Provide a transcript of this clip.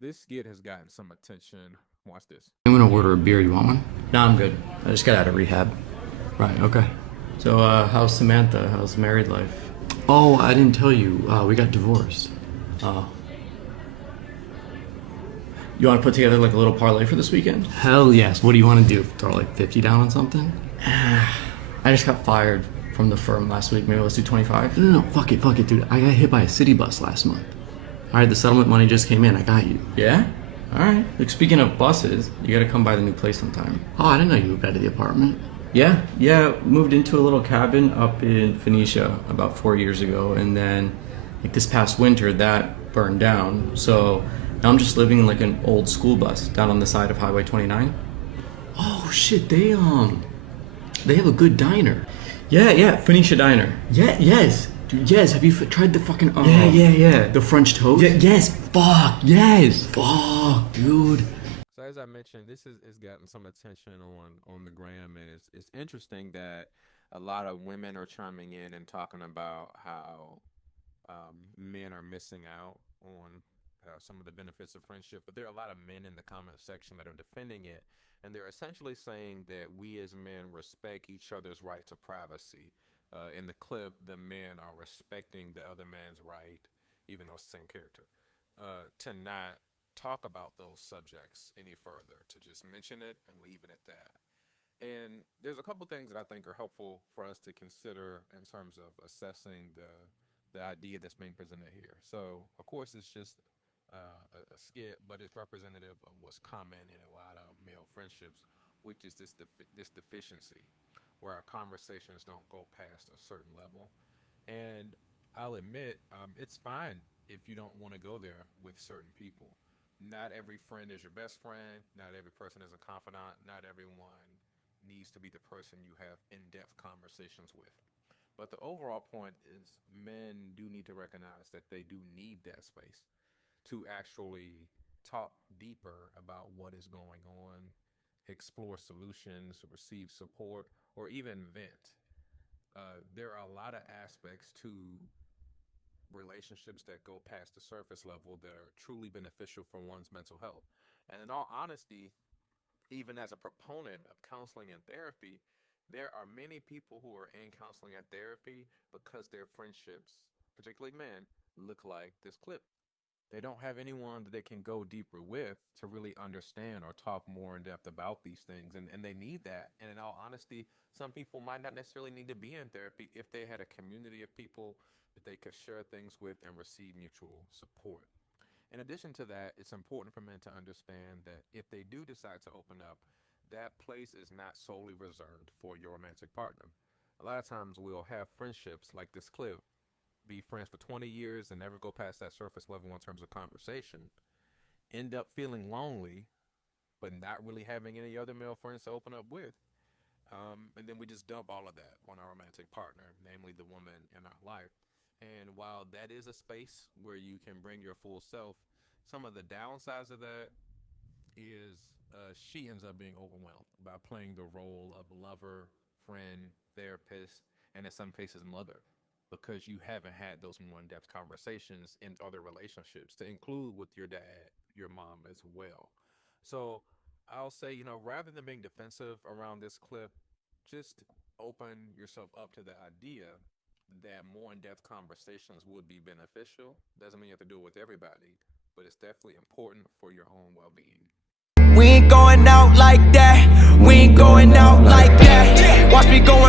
This skit has gotten some attention. Watch this. I'm gonna order a beer. You want one? No, I'm good. I just got out of rehab. Right. Okay. So, how's Samantha? How's married life? Oh, I didn't tell you. We got divorced. Oh. You want to put together like a little parlay for this weekend? Hell yes. What do you want to do? Throw like 50 down on something? I just got fired from the firm last week. Maybe let's do 25? No. Fuck it, dude. I got hit by a city bus last month. All right, the settlement money just came in. I got you. Yeah? All right. Like, speaking of buses, you gotta come by the new place sometime. Oh, I didn't know you moved out of the apartment. Yeah. Moved into a little cabin up in Phoenicia about 4 years ago, and then like this past winter that burned down. So now I'm just living in like an old school bus down on the side of Highway 29. Oh shit, they have a good diner. Yeah, Phoenicia Diner. Yes. Dude, yes. Have you tried the fucking Yeah. the French toast? Yes. Fuck. Yes. Fuck, dude. So as I mentioned, this has gotten some attention on the gram, and it's interesting that a lot of women are chiming in and talking about how men are missing out on some of the benefits of friendship. But there are a lot of men in the comment section that are defending it, and they're essentially saying that we as men respect each other's right to privacy. In the clip, the men are respecting the other man's right, even though it's the same character, to not talk about those subjects any further, to just mention it and leave it at that. And there's a couple things that I think are helpful for us to consider in terms of assessing the idea that's being presented here. So, of course, it's just a skit, but it's representative of what's common in a lot of male friendships, which is this deficiency, where our conversations don't go past a certain level. And I'll admit, it's fine if you don't want to go there with certain people. Not every friend is your best friend. Not every person is a confidant. Not everyone needs to be the person you have in-depth conversations with. But the overall point is men do need to recognize that they do need that space to actually talk deeper about what is going on, explore solutions, receive support, or even vent. There are a lot of aspects to relationships that go past the surface level that are truly beneficial for one's mental health. And in all honesty, even as a proponent of counseling and therapy, there are many people who are in counseling and therapy because their friendships, particularly men, look like this clip. They don't have anyone that they can go deeper with to really understand or talk more in depth about these things. And they need that. And in all honesty, some people might not necessarily need to be in therapy if they had a community of people that they could share things with and receive mutual support. In addition to that, it's important for men to understand that if they do decide to open up, that place is not solely reserved for your romantic partner. A lot of times we'll have friendships like this clip, be friends for 20 years and never go past that surface level in terms of conversation, end up feeling lonely, but not really having any other male friends to open up with. And then we just dump all of that on our romantic partner, namely the woman in our life. And while that is a space where you can bring your full self, some of the downsides of that is she ends up being overwhelmed by playing the role of lover, friend, therapist, and in some cases mother, because you haven't had those more in-depth conversations in other relationships, to include with your dad, your mom as well. So I'll say, rather than being defensive around this clip, just open yourself up to the idea that more in-depth conversations would be beneficial. Doesn't mean you have to do it with everybody, but it's definitely important for your own well-being. We ain't going out like that. We ain't going out like that. Watch me going